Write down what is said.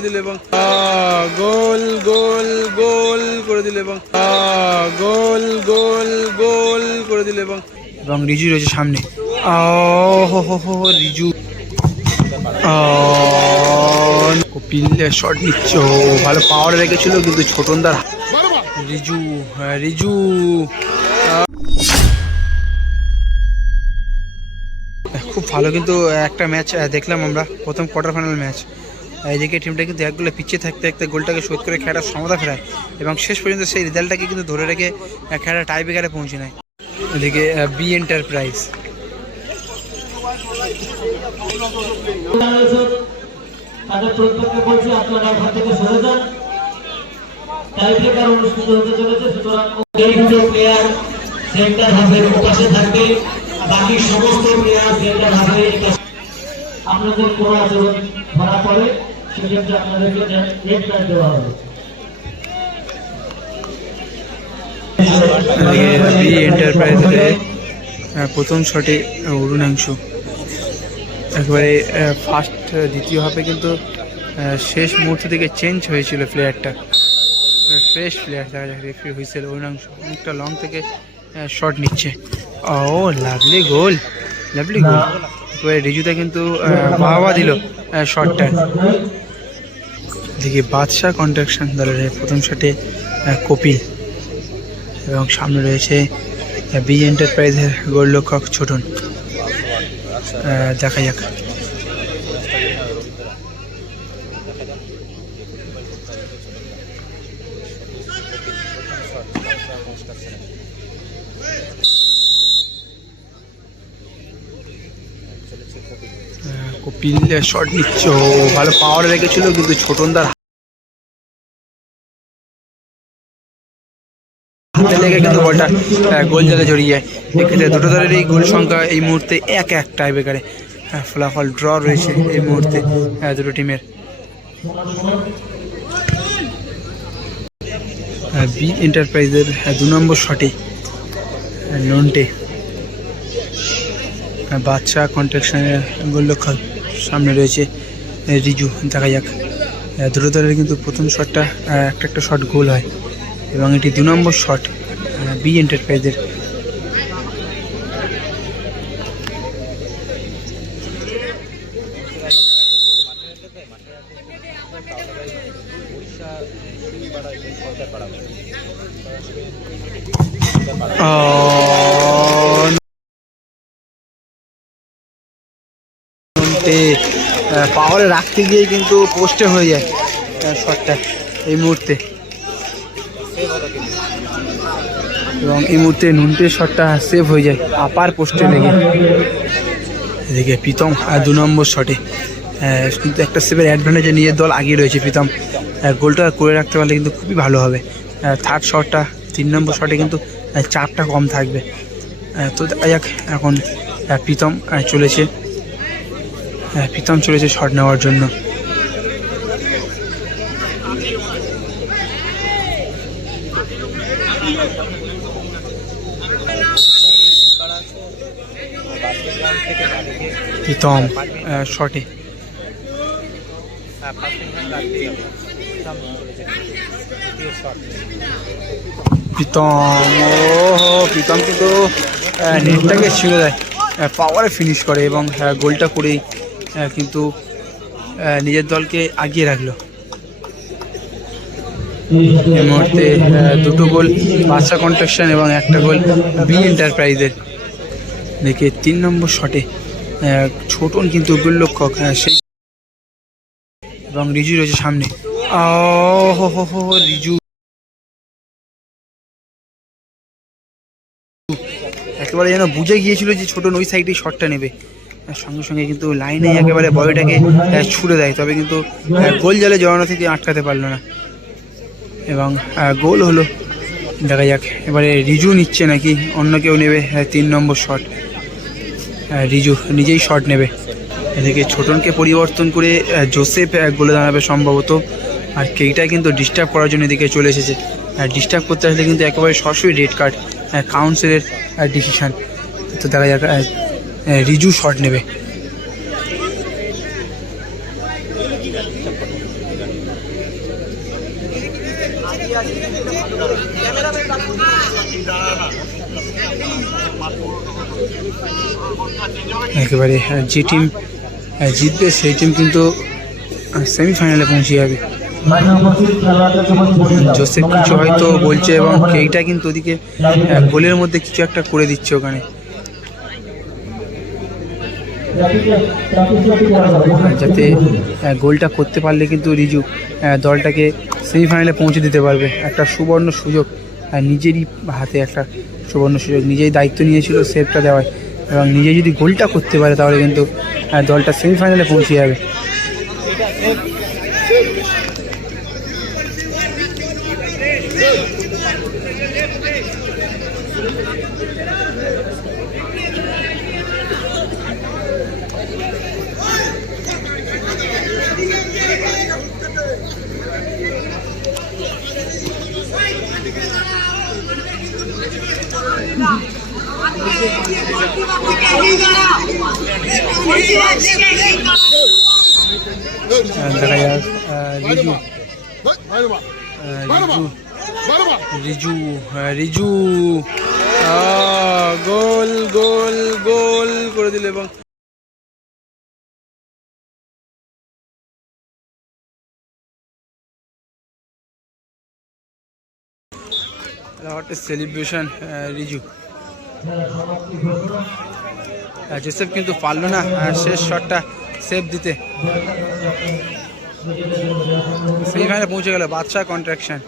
করে দিল এবং গোল গোল গোল করে দিল এবং গোল গোল গোল করে দিল এবং রিজু রয়েছে সামনে। রিজু কপিল শট নিচ্ছে, ভালো পাওয়ার রেখেছিল কিন্তু ছোটনদার রিজু রিজু খুব ভালো কিন্তু একটা ম্যাচ দেখলাম আমরা, প্রথম কোয়ার্টার ফাইনাল ম্যাচ। এইদিকে টিমটা কিন্তু এক গোলে পিছিয়ে থাকতে থাকতে গোলটাকে শোধ করে খেলার সমতা ফেরায় এবং শেষ পর্যন্ত সেই রেজাল্টটাকে কিন্তু ধরে রেখে খেলাটা টাই ব্রেকারে পৌঁছে নেয়। এদিকে বি এন্টারপ্রাইজ তাদের প্রত্যেককে বলছি আপনারা এখান থেকে সরে যান, টাই ব্রেকার অনুষ্ঠিত হতে চলেছে। সুতরাং এই দুটো প্লেয়ার সেন্টার হাফের পাশে থাকবে, বাকি সমস্ত প্লেয়ার সেন্টার হাফে। আপনাদের কোনো আচরণ ধরা পড়ে সেক্ষেত্রে আপনাদেরকে রেড কার্ড দেওয়া হবে। বি এন্টারপ্রাইজের প্রথম শটে অরুণাংশু একেবারে ফার্স্ট দ্বিতীয় হাফে কিন্তু শেষ মুহূর্ত থেকে চেঞ্জ হয়েছিল প্লেয়ারটা, ফ্রেশ প্লেয়ার দেখা যাক। রেফারি হুইসেল, অরুণাংশু অনেকটা লং থেকে শট নিচ্ছে। লাভলি গোল, লাভলি গোল। একেবারে রিজুতে কিন্তু বাহবা দিল শটটা। দেখি বাদশাহ কন্ট্রাকশন দলের প্রথম শটে কপিল এবং সামনে রয়েছে বি এন্টারপ্রাইজের গোলরক্ষক ছোটন। দেখা যাক। কপিল শট নিচ্ছে, ভালো পাওয়ার রেখেছিল কিন্তু ছোটনদার হাতে লেগে কিন্তু বলটা গোল জালে জড়িয়ে যায়। এক্ষেত্রে দুটো দলের এই গোল সংখ্যা এই মুহূর্তে 1-1 টাই ব্রেকারে। ফলাফল ড্র রয়েছে এই মুহূর্তে দুটো টিমের। বি এন্টারপ্রাইজের 2 নম্বর শটে নন্টে বাদশাহ কন্ট্রাকশনের গোলরক্ষক, সামনে রয়েছে রিজু। দেখা যাক। দুটো দলের কিন্তু প্রথম শটটা একটা শট গোল হয় এবং এটি 2 নম্বর শট বি এন্টারপ্রাইজের। পাওয়ারে রাখতে গিয়ে কিন্তু পোস্টে হয়ে যায় শটটা এই মুহূর্তে, এবং এই মুহূর্তে নুনটের শটটা সেভ হয়ে যায় আপার পোস্টে লেগে। এদিকে প্রীতম 2 নম্বর শটে কিন্তু একটা সেভের অ্যাডভান্টেজে নিজের দল আগিয়ে রয়েছে। প্রীতম গোলটা করে রাখতে পারলে কিন্তু খুবই ভালো হবে। থার্ড শটটা 3 নম্বর শটে কিন্তু চাপটা কম থাকবে। তো দেখা যাক। এখন প্রীতম চলেছে শট নেওয়ার জন্য। প্রীতম শটে প্রীতম কিন্তু নেটটাকে ছিঁড়ে দেয়, পাওয়ারে ফিনিশ করে এবং গোলটা করেই কিন্তু নিজের দলকে আগিয়ে রাখলো। এই মুহূর্তে 2টো গোল বাদশাহ কন্ট্রাকশন এবং 1টা গোল বি এন্টারপ্রাইজের। দেখে 3 নম্বর শটে ছোটন কিন্তু গোলরক্ষক সেই, এবং রিজু রয়েছে সামনে। রিজু একেবারে যেন বুঝে গিয়েছিল যে ছোটন ওই সাইডে শটটা নেবে, সঙ্গে সঙ্গে কিন্তু লাইনে একেবারে বলটাকে ছুড়ে দেয়, তবে কিন্তু গোল জালে জড়ানো থেকে আটকাতে পারলো না এবং গোল হলো। দেখা যাক এবারে রিজু নিচ্ছে নাকি অন্য কেউ নেবে 3 নম্বর শট। রিজু নিজেই শট নেবে। এদিকে ছোটনকে পরিবর্তন করে জোসেফ গোলে দাঁড়াবে সম্ভবত, আর কেইটা কিন্তু ডিস্টার্ব করার জন্য এদিকে চলে এসেছে। ডিস্টার্ব করতে আসলে কিন্তু একেবারে সরাসরি রেড কার্ড, কাউন্সিলের ডিসিশন। তো দেখা যাক রিজু শট নেবে। একেবারে যে টিম জিতবে সেই টিম কিন্তু সেমিফাইনালে পৌঁছে যাবে। জোসেফ কিছু হয়তো বলছে এবং এইটা কিন্তু ওদিকে গোলের মধ্যে কিছু একটা করে দিচ্ছে ওখানে, যাতে গোলটা করতে পারলে কিন্তু রিজু দলটাকে সেমিফাইনালে পৌঁছে দিতে পারবে। একটা সুবর্ণ সুযোগ, নিজেরই হাতে একটা সুবর্ণ সুযোগ, নিজেই দায়িত্ব নিয়েছিল সেভটা দেওয়ায়, এবং নিজে যদি গোলটা করতে পারে তাহলে কিন্তু দলটা সেমিফাইনালে পৌঁছে যাবে। দেখা যাক রিজু রিজু রিজু গোল গোল গোল করে দিল এবং সেলিব্রেশন রিজু। জোসেফ কিন্তু পারলো না শেষ শটটা সেভ দিতে, সেমিফাইনালে পৌঁছে গেল বাদশা কন্ট্রাকশন।